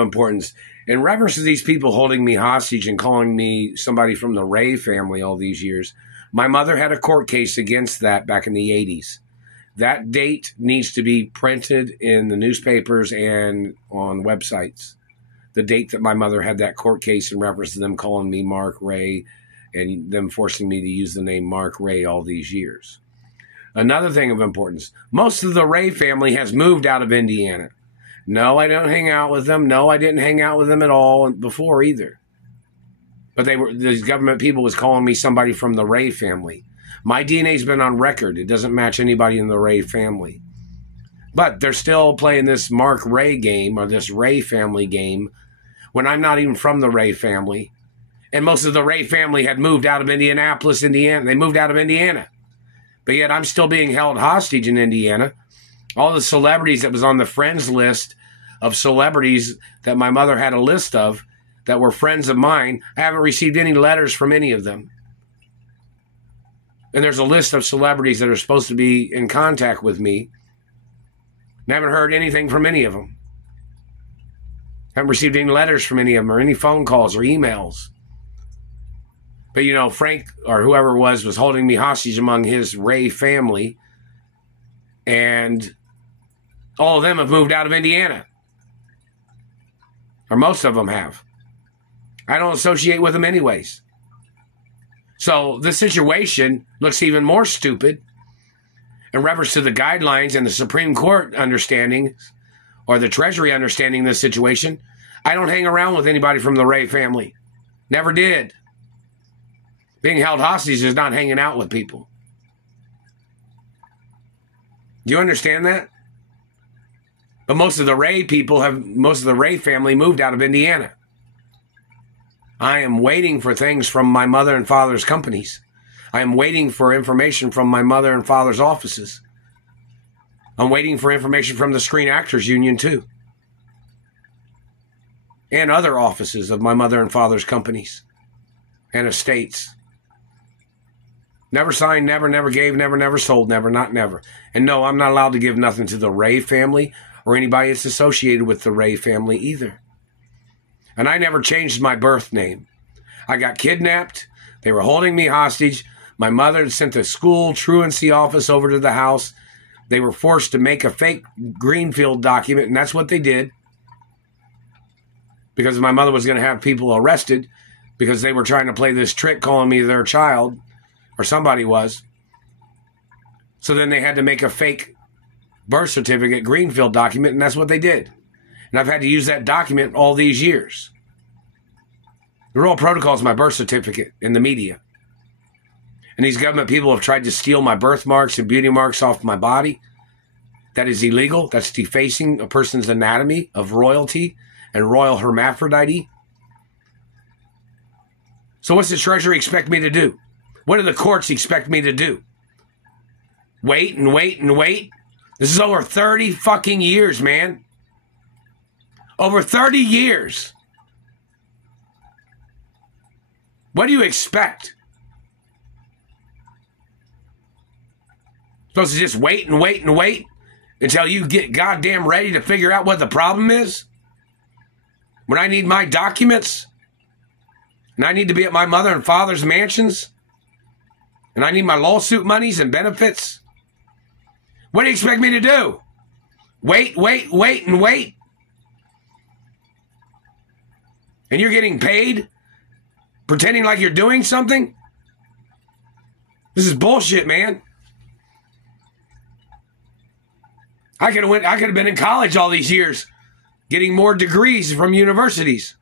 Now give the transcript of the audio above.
importance. In reference to these people holding me hostage and calling me somebody from the Ray family all these years, my mother had a court case against that back in the 80s. That date needs to be printed in the newspapers and on websites. The date that my mother had that court case in reference to them calling me Mark Ray and them forcing me to use the name Mark Ray all these years. Another thing of importance, most of the Ray family has moved out of Indiana. No, I don't hang out with them. No, I didn't hang out with them at all before either. But these government people was calling me somebody from the Ray family. My DNA's been on record. It doesn't match anybody in the Ray family. But they're still playing this Mark Ray game or this Ray family game when I'm not even from the Ray family. And most of the Ray family had moved out of Indianapolis, Indiana. They moved out of Indiana. But yet I'm still being held hostage in Indiana. All the celebrities that was on the friends list of celebrities that my mother had a list of that were friends of mine, I haven't received any letters from any of them. And there's a list of celebrities that are supposed to be in contact with me. And I haven't heard anything from any of them. I haven't received any letters from any of them or any phone calls or emails. But, you know, Frank or whoever it was holding me hostage among his Ray family. And all of them have moved out of Indiana. Or most of them have. I don't associate with them anyways. So this situation looks even more stupid in reference to the guidelines and the Supreme Court understanding or the Treasury understanding this situation. I don't hang around with anybody from the Ray family. Never did. Being held hostage is not hanging out with people. Do you understand that? But most of the Ray family moved out of Indiana. I am waiting for things from my mother and father's companies. I am waiting for information from my mother and father's offices. I'm waiting for information from the Screen Actors Union too. And other offices of my mother and father's companies and estates. Never signed, never gave, never sold, not never. And no, I'm not allowed to give nothing to the Ray family or anybody that's associated with the Ray family either. And I never changed my birth name. I got kidnapped. They were holding me hostage. My mother sent the school truancy office over to the house. They were forced to make a fake Greenfield document, and that's what they did. Because my mother was going to have people arrested because they were trying to play this trick calling me their child, or somebody was. So then they had to make a fake birth certificate Greenfield document, and that's what they did. And I've had to use that document all these years. The Royal Protocol is my birth certificate in the media. And these government people have tried to steal my birthmarks and beauty marks off my body. That is illegal. That's defacing a person's anatomy of royalty and royal hermaphrodite. So what's the Treasury expect me to do? What do the courts expect me to do? Wait and wait and wait? This is over 30 fucking years, man. Over 30 years. What do you expect? Supposed to just wait and wait and wait until you get goddamn ready to figure out what the problem is? When I need my documents? And I need to be at my mother and father's mansions? And I need my lawsuit monies and benefits? What do you expect me to do? Wait and wait? And you're getting paid? Pretending like you're doing something? This is bullshit, man. I could have been in college all these years, getting more degrees from universities.